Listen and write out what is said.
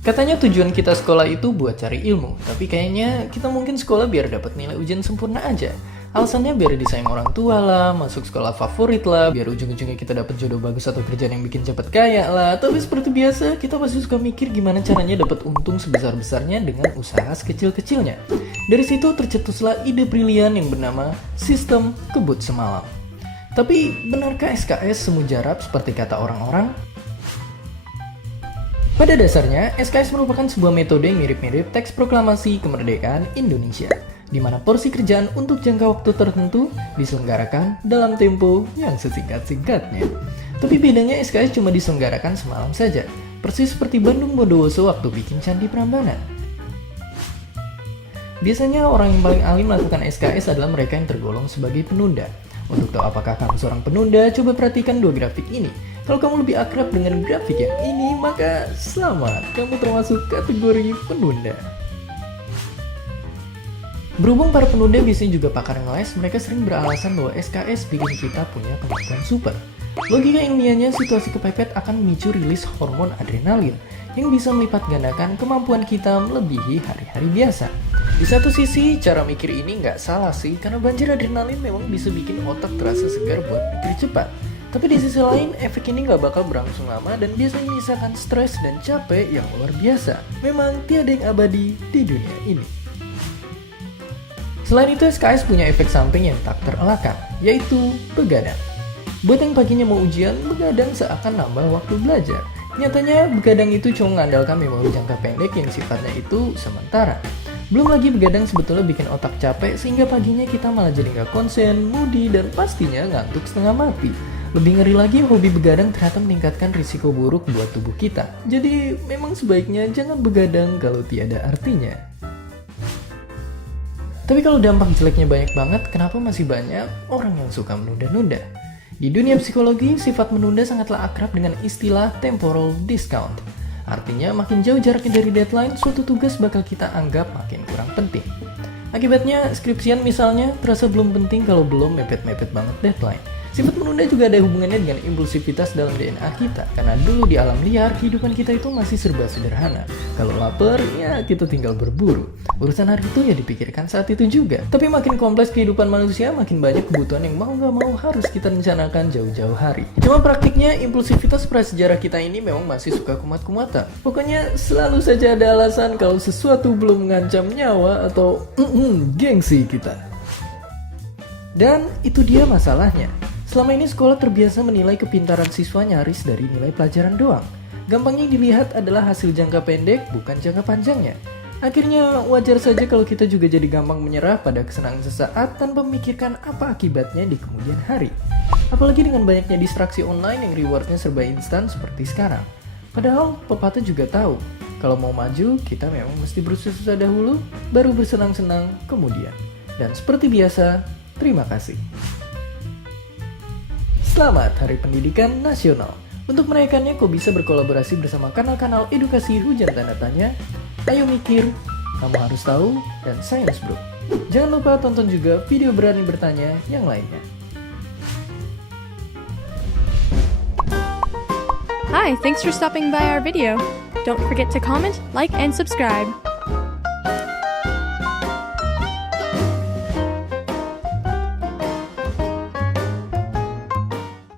Katanya tujuan kita sekolah itu buat cari ilmu, tapi kayaknya kita mungkin sekolah biar dapat nilai ujian sempurna aja. Alasannya biar disayang orang tua lah, masuk sekolah favorit lah, biar ujung-ujungnya kita dapat jodoh bagus atau kerjaan yang bikin cepet kaya lah. Tapi seperti biasa, kita pasti suka mikir gimana caranya dapat untung sebesar-besarnya dengan usaha sekecil-kecilnya. Dari situ tercetuslah ide brilian yang bernama sistem kebut semalam. Tapi benarkah SKS semujarab seperti kata orang-orang? Pada dasarnya, SKS merupakan sebuah metode yang mirip-mirip teks proklamasi kemerdekaan Indonesia, di mana porsi kerjaan untuk jangka waktu tertentu diselenggarakan dalam tempo yang sesingkat-singkatnya. Tapi bedanya SKS cuma diselenggarakan semalam saja, persis seperti Bandung Bondowoso waktu bikin Candi Prambanan. Biasanya orang yang paling ahli melakukan SKS adalah mereka yang tergolong sebagai penunda. Untuk tahu apakah kamu seorang penunda, coba perhatikan dua grafik ini. Kalau kamu lebih akrab dengan grafik yang ini, maka selamat, kamu termasuk kategori penunda. Berhubung para penunda biasanya juga pakar ngeles, mereka sering beralasan bahwa SKS bikin kita punya kemampuan super. Logika ilmiahnya, situasi kepepet akan memicu rilis hormon adrenalin yang bisa melipat gandakan kemampuan kita melebihi hari-hari biasa. Di satu sisi, cara mikir ini nggak salah sih, karena banjir adrenalin memang bisa bikin otak terasa segar buat mikir cepat. Tapi di sisi lain, efek ini nggak bakal berlangsung lama dan biasanya menyisakan stres dan capek yang luar biasa. Memang tiada yang abadi di dunia ini. Selain itu, SKS punya efek samping yang tak terelakkan, yaitu begadang. Buat yang paginya mau ujian, begadang seakan nambah waktu belajar. Nyatanya, begadang itu cuma mengandalkan memori jangka pendek yang sifatnya itu sementara. Belum lagi begadang sebetulnya bikin otak capek sehingga paginya kita malah jadi nggak konsen, moody, dan pastinya ngantuk setengah mati. Lebih ngeri lagi, hobi begadang ternyata meningkatkan risiko buruk buat tubuh kita. Jadi memang sebaiknya jangan begadang kalau tiada artinya. Tapi kalau dampak jeleknya banyak banget, kenapa masih banyak orang yang suka menunda-nunda? Di dunia psikologi, sifat menunda sangatlah akrab dengan istilah temporal discount. Artinya, makin jauh jaraknya dari deadline, suatu tugas bakal kita anggap makin kurang penting. Akibatnya, skripsian misalnya terasa belum penting kalau belum mepet-mepet banget deadline. Sifat menunda juga ada hubungannya dengan impulsivitas dalam DNA kita, karena dulu di alam liar, kehidupan kita itu masih serba sederhana. Kalau lapar, ya kita tinggal berburu. Urusan hari itu ya dipikirkan saat itu juga. Tapi makin kompleks kehidupan manusia, makin banyak kebutuhan yang mau gak mau harus kita rencanakan jauh-jauh hari. Cuma praktiknya, impulsivitas prasejarah kita ini memang masih suka kumat-kumatan. Pokoknya selalu saja ada alasan kalau sesuatu belum mengancam nyawa atau gengsi kita. Dan itu dia masalahnya. Selama ini sekolah terbiasa menilai kepintaran siswa nyaris dari nilai pelajaran doang. Gampangnya dilihat adalah hasil jangka pendek, bukan jangka panjangnya. Akhirnya wajar saja kalau kita juga jadi gampang menyerah pada kesenangan sesaat tanpa memikirkan apa akibatnya di kemudian hari. Apalagi dengan banyaknya distraksi online yang rewardnya serba instan seperti sekarang. Padahal pepatah juga tahu, kalau mau maju kita memang mesti bersusah dahulu, baru bersenang-senang kemudian. Dan seperti biasa, terima kasih. Selamat Hari Pendidikan Nasional. Untuk merayakannya, kau bisa berkolaborasi bersama kanal-kanal edukasi hujan tanda tanya, Ayo Mikir, Kamu Harus Tahu, dan Science Bro. Jangan lupa tonton juga video Berani Bertanya yang lainnya. Hi, thanks for stopping by our video. Don't forget to comment, like, and subscribe.